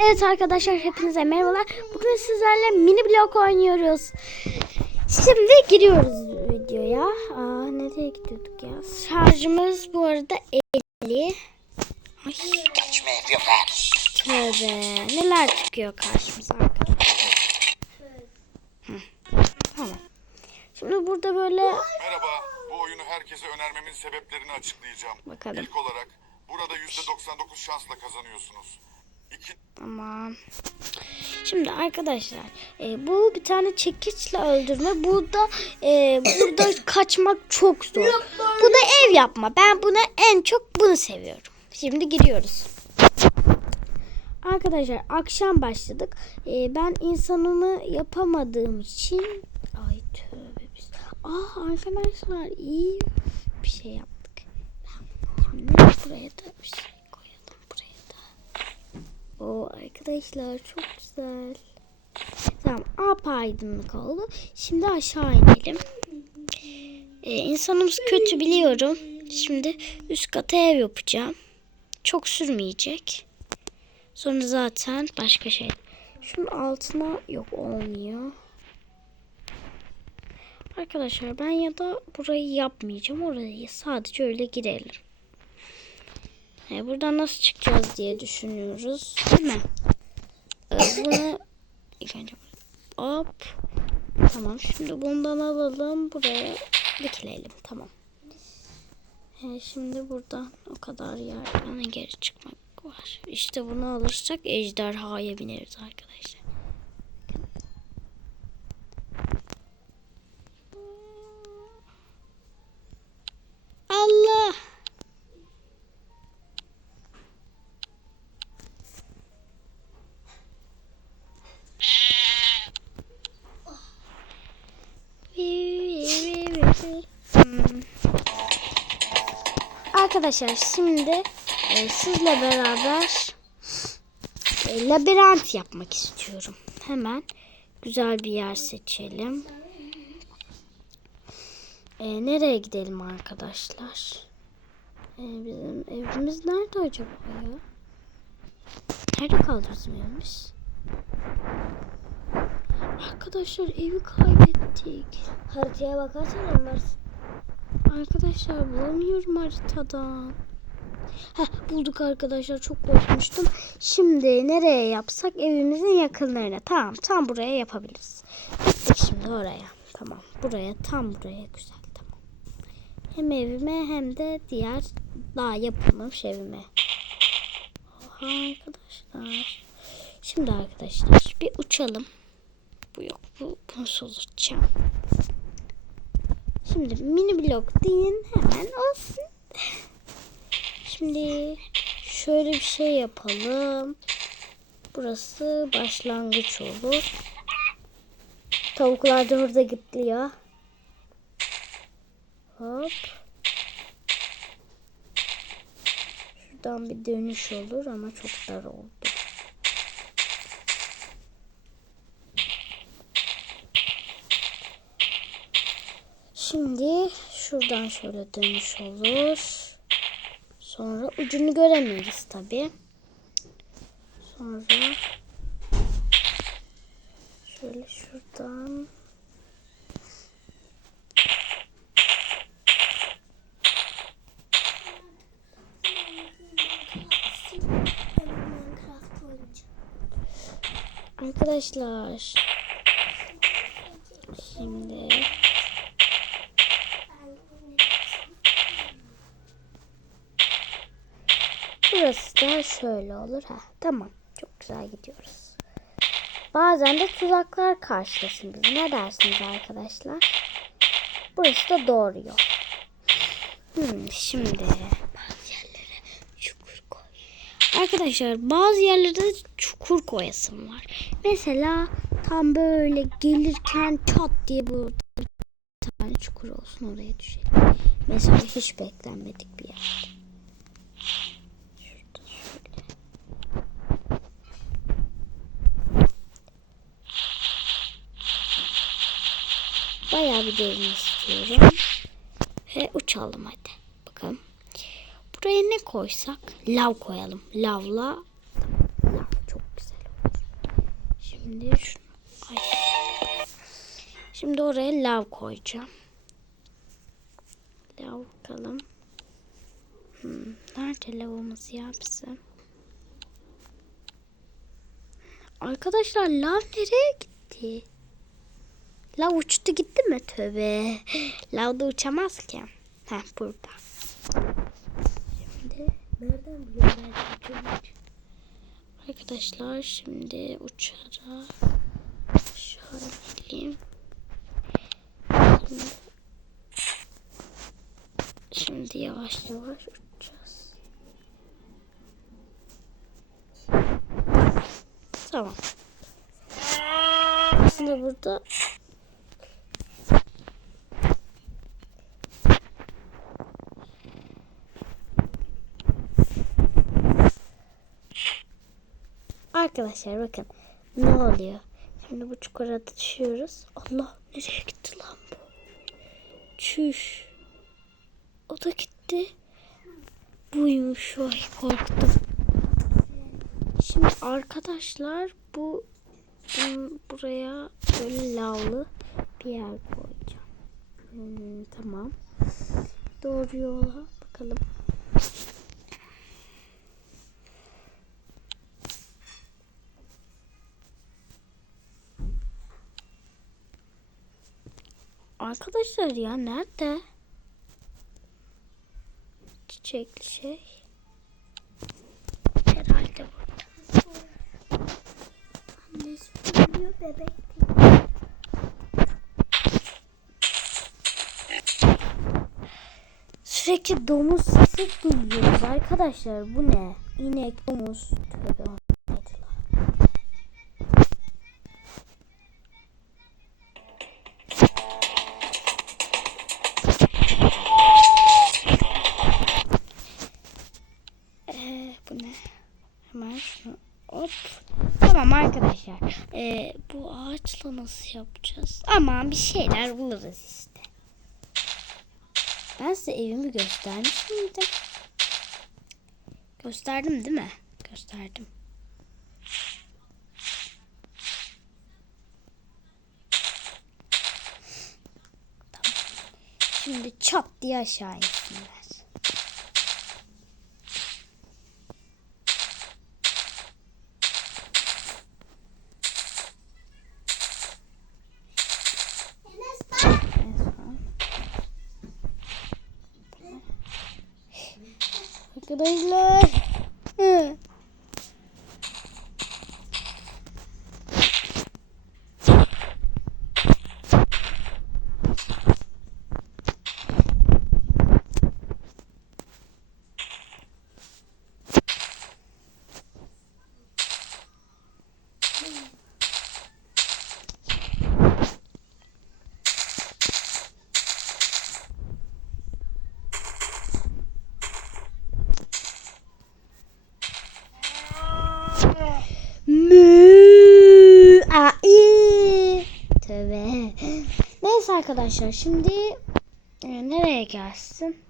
Evet arkadaşlar hepinize merhabalar. Bugün sizlerle mini blok oynuyoruz. Şimdi giriyoruz videoya. Aa, nereye gidiyorduk ya? Şarjımız bu arada 50. Ay tövbe. Neler çıkıyor karşımıza arkadaşlar. Hı, Tamam. Şimdi burada böyle Merhaba, bu oyunu herkese önermemin sebeplerini açıklayacağım. Bakalım. İlk olarak burada %99 şansla kazanıyorsunuz. Tamam. Şimdi arkadaşlar e, bu bir tane çekiçle öldürme. Burada e, burada kaçmak çok zor. Bu da ev yapma. Ben buna en çok bunu seviyorum. Şimdi giriyoruz. Arkadaşlar akşam başladık. E, ben insanımı yapamadığım için ay tövbe biz. Aa arkadaşlar iyi bir şey yaptık. Şimdi buraya da bir şey. O arkadaşlar çok güzel. Tamam apaydınlık oldu. Şimdi aşağı inelim. Ee, insanımız kötü biliyorum. Şimdi üst kata ev yapacağım. Çok sürmeyecek. Sonra zaten başka şey. Şunun altına yok olmuyor. Arkadaşlar ben ya da burayı yapmayacağım. Orayı sadece öyle girelim. E, buradan nasıl çıkacağız diye düşünüyoruz. Değil mi? E, bunu ilk önce hop. Tamam şimdi bundan alalım. Buraya dikleyelim. Tamam. E, şimdi buradan o kadar yerden geri çıkmak var. İşte bunu alırsak ejderhaya bineriz arkadaşlar. Arkadaşlar şimdi e, sizle beraber e, labirent yapmak istiyorum. Hemen güzel bir yer seçelim. E, nereye gidelim arkadaşlar? E, bizim evimiz nerede acaba ya? Nerede kaldı bizim evimiz? Arkadaşlar evi kaybettik. Haritaya bakarsan anlarsın. Arkadaşlar bulamıyorum haritadan. Heh, bulduk arkadaşlar çok korkmuştum. Şimdi nereye yapsak evimizin yakınlarına. Tamam tam buraya yapabiliriz. Gittik şimdi oraya. Tamam buraya tam buraya güzel tamam. Hem evime hem de diğer daha yapılmış evime. Oha arkadaşlar. Şimdi arkadaşlar bir uçalım. Bu yok bu, bu nasıl uçacağım? Şimdi mini blok deyin hemen olsun. Şimdi şöyle bir şey yapalım. Burası başlangıç olur. Tavuklar da orada gidiyor. Hop. Şuradan bir dönüş olur ama çok dar oldu. Şimdi şuradan şöyle dönüş olur. Sonra ucunu göremeyiz tabi. Sonra şöyle şuradan arkadaşlar şimdi burası da şöyle olur. Ha tamam. Çok güzel gidiyoruz. Bazen de tuzaklar karşılasın bizi ne dersiniz arkadaşlar? Burası da doğru yol. Hmm, şimdi bazı yerlere çukur koy. Arkadaşlar bazı yerlerde çukur koyasım var. Mesela tam böyle gelirken çat diye burada bir tane çukur olsun oraya düşelim. Mesela hiç beklenmedik bir yer Bayağı bir derin istiyorum. Ve uçalım hadi. Bakalım. Buraya ne koysak? Lav koyalım. Lavla. Lav çok güzel. Şimdi şunu. Ay. Şimdi oraya lav koyacağım. Lav bakalım. Hmm, nerede lavımız ya bizim? Arkadaşlar lav nereye gitti? Lav uçtu gitti mi? Tövbe. Lav da uçamaz ki. Heh burada. Şimdi Nereden? Nereden arkadaşlar şimdi uçarak şöyle bileyim. Şimdi, şimdi yavaş yavaş uçacağız. Tamam. Aslında burada Arkadaşlar bakın ne oluyor. Şimdi bu çukura düşüyoruz. Allah nereye gitti lan bu? Çüş. O da gitti. Buymuş. Ay korktum. Şimdi arkadaşlar bu- buraya böyle lavlı bir yer koyacağım. Hmm, tamam. Doğru yola bakalım. Arkadaşlar ya nerede? Çiçekli şey. Herhalde burada. Annesi söylüyor bebek. Sürekli domuz sesi duyuyoruz arkadaşlar. Bu ne? İnek, domuz. Tövbe yapacağız? Aman bir şeyler buluruz işte. Ben size evimi göstermiş miydim? Gösterdim değil mi? Gösterdim. Tamam. Şimdi çat diye aşağı insinler. En son. Arkadaşlar. Hı. Mü ai. Tövbe. Neyse arkadaşlar şimdi e, nereye gelsin?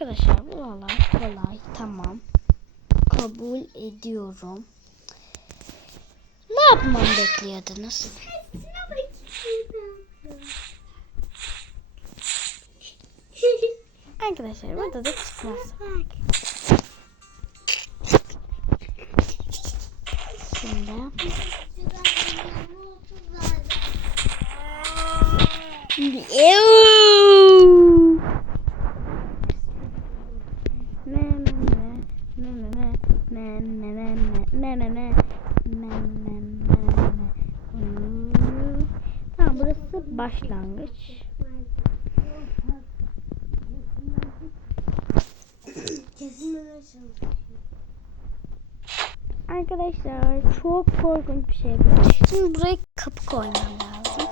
Arkadaşlar bu olay kolay tamam. Kabul ediyorum. Ne yapmamı bekliyordunuz? Arkadaşlar burada da çıkmaz. Başlangıç. Arkadaşlar çok korkunç bir şey. Şimdi buraya kapı koymam lazım.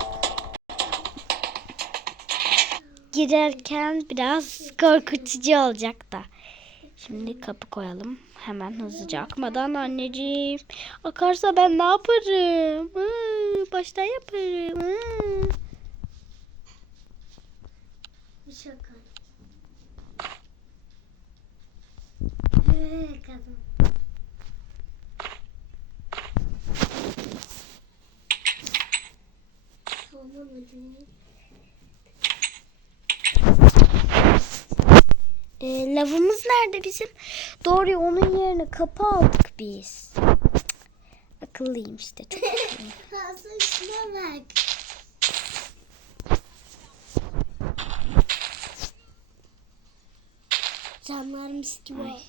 Girerken biraz korkutucu olacak da. Şimdi kapı koyalım. Hemen hızlıca akmadan anneciğim. Akarsa ben ne yaparım? Hı, baştan yaparım. Hı. Bir şaka. Ee, kadın. Tamam. E, lavımız nerede bizim? Doğru onun yerine kapı aldık biz. Cık, Akıllıyım işte çok. Fazla bak. Camlar mis gibi Ay. olmuş.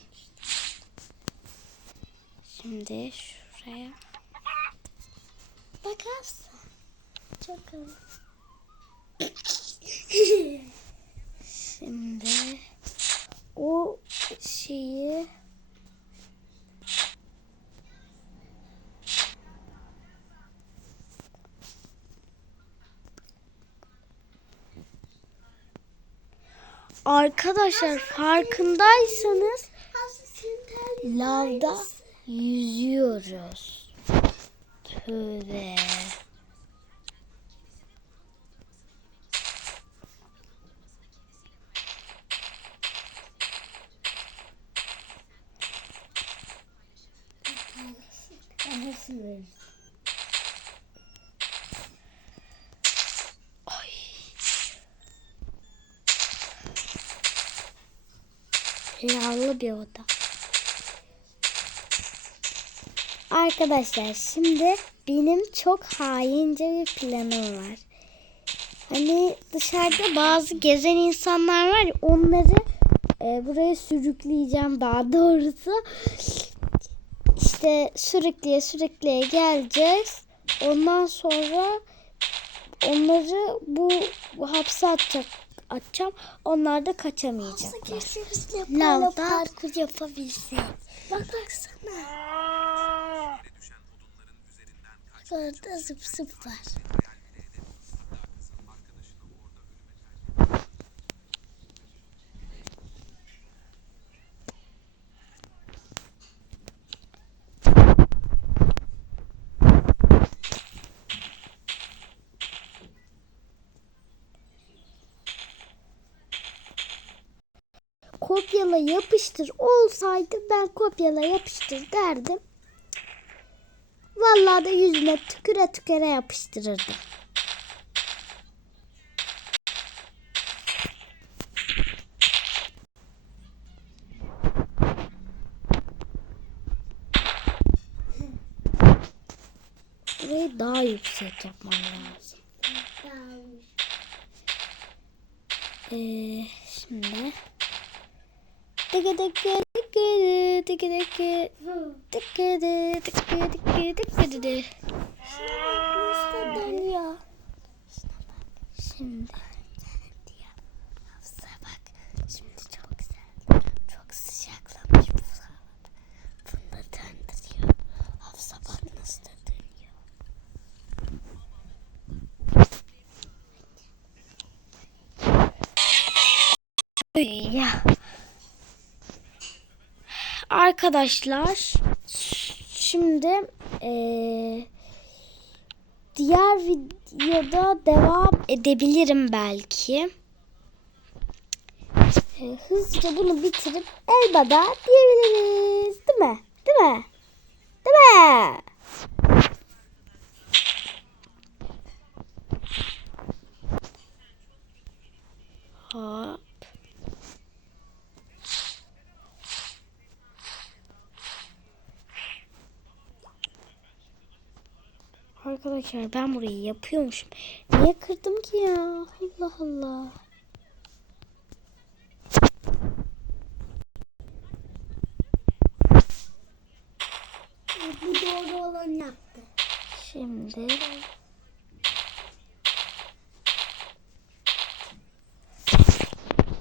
Şimdi şuraya. Bakarsın. Çok. Şimdi o şeyi Arkadaşlar farkındaysanız lavda yüzüyoruz. Tövbe. Anasını Ay. Lavlı bir oda. Arkadaşlar şimdi benim çok haince bir planım var. Hani dışarıda bazı gezen insanlar var ya onları e, buraya sürükleyeceğim daha doğrusu. İşte sürükleye sürükleye geleceğiz. Ondan sonra onları bu hapse atacak, atacağım. Onlar da bizle Lavda- parkur yapabilsek. Bak baksana. Orada zıp zıp var. kopyala yapıştır olsaydı ben kopyala yapıştır derdim. Vallahi da yüzüne tüküre tüküre yapıştırırdım. Burayı daha yüksek yapmam lazım. Ee, şimdi tıkı tıkı tıkı tıkı tıkı. Tıkı tıkı tıkı tıkı bak. Şimdi çok güzel çok sıcaklamış bu havada bunu da döndürüyor. Bak nasıl da dönüyor. Ya Arkadaşlar şimdi eee diğer videoda devam edebilirim belki. Ee, hızlıca bunu bitirip elbada diyebiliriz. Değil mi? Değil mi? Değil mi? Hop. Arkadaşlar ben burayı yapıyormuşum. Niye kırdım ki ya? Allah Allah. Bu doğru olan yaptı. Şimdi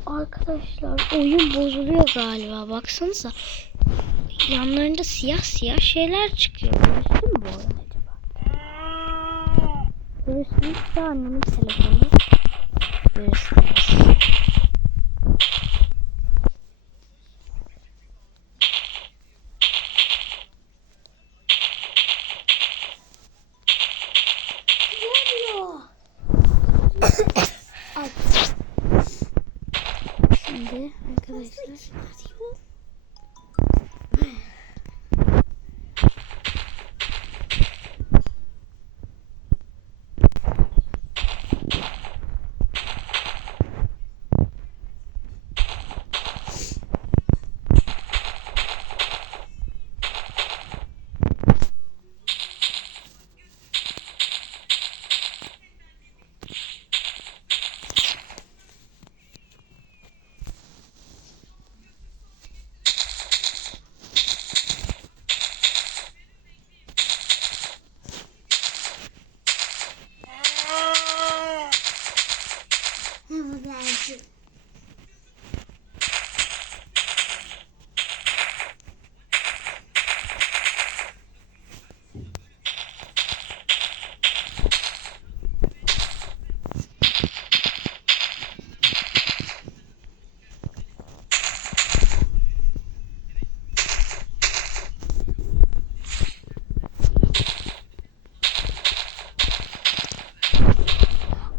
Arkadaşlar oyun bozuluyor galiba. Baksanıza. yanlarında siyah siyah şeyler çıkıyor. Burası mı bu oyun acaba? Burası ise annemin telefonu.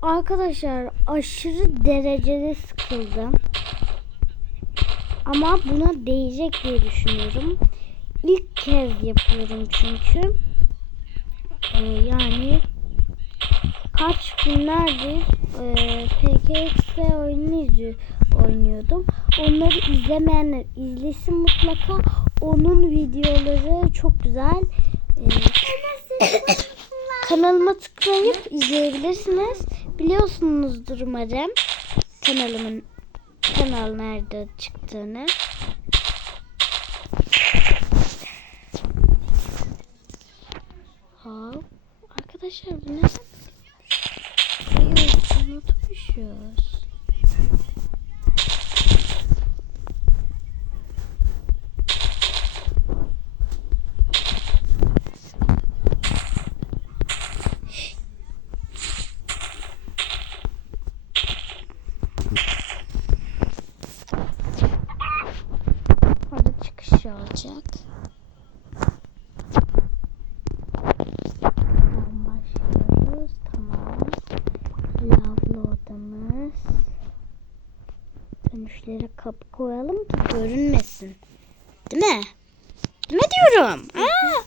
Arkadaşlar aşırı derecede sıkıldım. Ama buna değecek diye düşünüyorum. İlk kez yapıyorum çünkü. Ee, yani kaç günlerdir e, PKXD oyunu izliyor, oynuyordum. Onları izlemeyenler izlesin mutlaka. Onun videoları çok güzel. Ee, kanalıma tıklayıp izleyebilirsiniz. Biliyorsunuzdur umarım kanalımın kanal nerede çıktığını. Ha, arkadaşlar bu ne? Hayır, unutmuşuz. Orada çıkış olacak. Tamam başlıyoruz. Tamam. Lavlı odamız. Dönüşlere kapı koyalım ki görünmesin. Değil mi? Mi diyorum? Aa!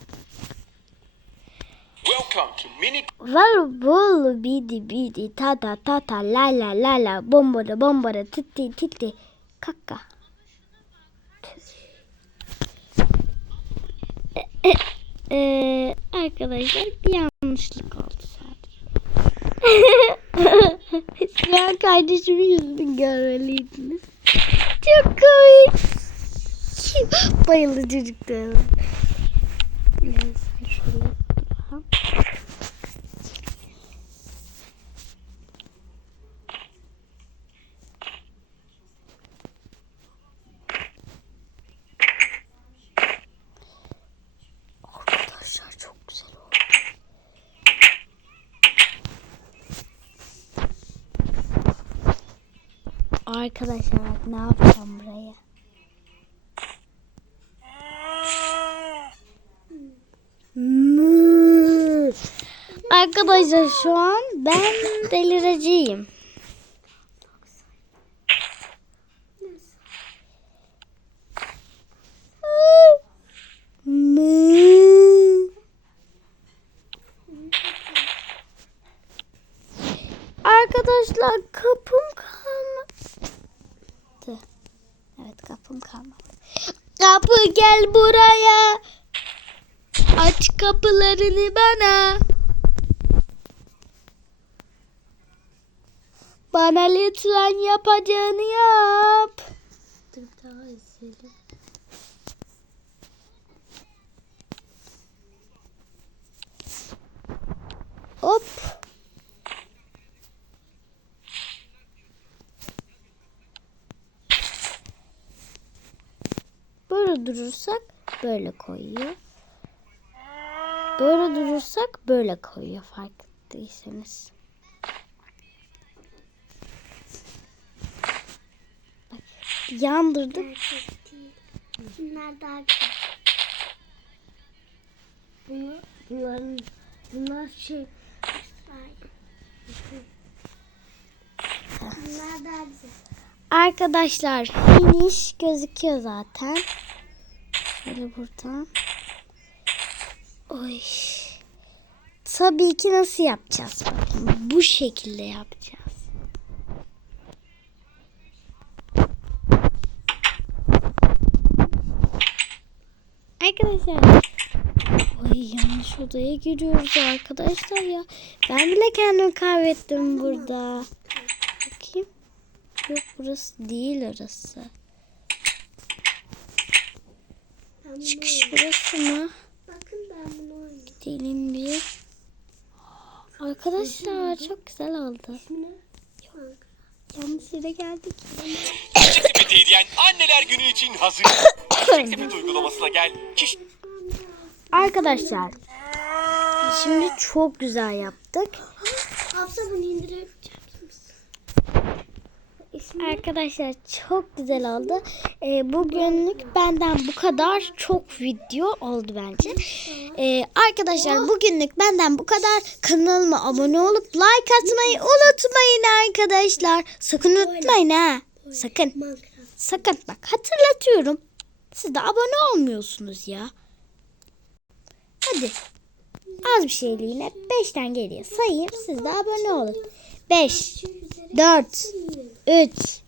Welcome bidi bidi ta ta ta ta la la la la bombara bombara titti titti kaka. Ee, arkadaşlar bir yanlışlık oldu sadece. Siyah kardeşimin yüzünü görmeliydiniz. Çok komik. Bayıldı çocuklar. Biraz şöyle yapalım. Arkadaşlar ne yapacağım buraya. Arkadaşlar şu an ben delireceğim. Arkadaşlar kapım kalmadı. Evet kapım kalmadı. Kapı gel buraya. Aç kapılarını bana. Bana lütfen yapacağını yap. Dur bir daha izleyelim. Hop. Böyle durursak böyle koyuyor. Böyle durursak böyle koyuyor fark ettiyseniz. Yandırdık. Bunlar daha güzel. Bunu, bunların, bunlar şey. Bunlar daha güzel. Arkadaşlar finish gözüküyor zaten. Şöyle buradan. Oy. Tabii ki nasıl yapacağız? Bakın bu şekilde yapacağız. Arkadaşlar. Ay yanlış odaya giriyoruz arkadaşlar ya. Ben bile kendimi kaybettim burada. Bakayım. Yok burası değil orası. Çıkış burası mı? Bakın ben bunu. Gidelim bir. Arkadaşlar çok güzel oldu. İsmi ne? Yok. Yanlış yere geldik. Hediyen anneler günü için hazır. Uygulamasına gel. Arkadaşlar. Şimdi çok güzel yaptık. Hafsa bunu indirebilecek misin? Arkadaşlar çok güzel oldu. Ee, bugünlük benden bu kadar. Çok video oldu bence. Ee, arkadaşlar bugünlük benden bu kadar. Kanalıma abone olup like atmayı unutmayın arkadaşlar. Sakın unutmayın ha. Sakın. Sakın bak hatırlatıyorum. Siz de abone olmuyorsunuz ya. Hadi. Az bir şeyliğine 5'ten geriye sayayım. Siz de abone olun. 5, 4, 3,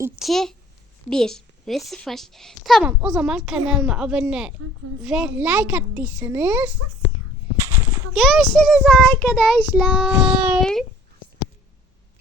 2, 1 ve 0. Tamam o zaman kanalıma abone ve like attıysanız görüşürüz arkadaşlar.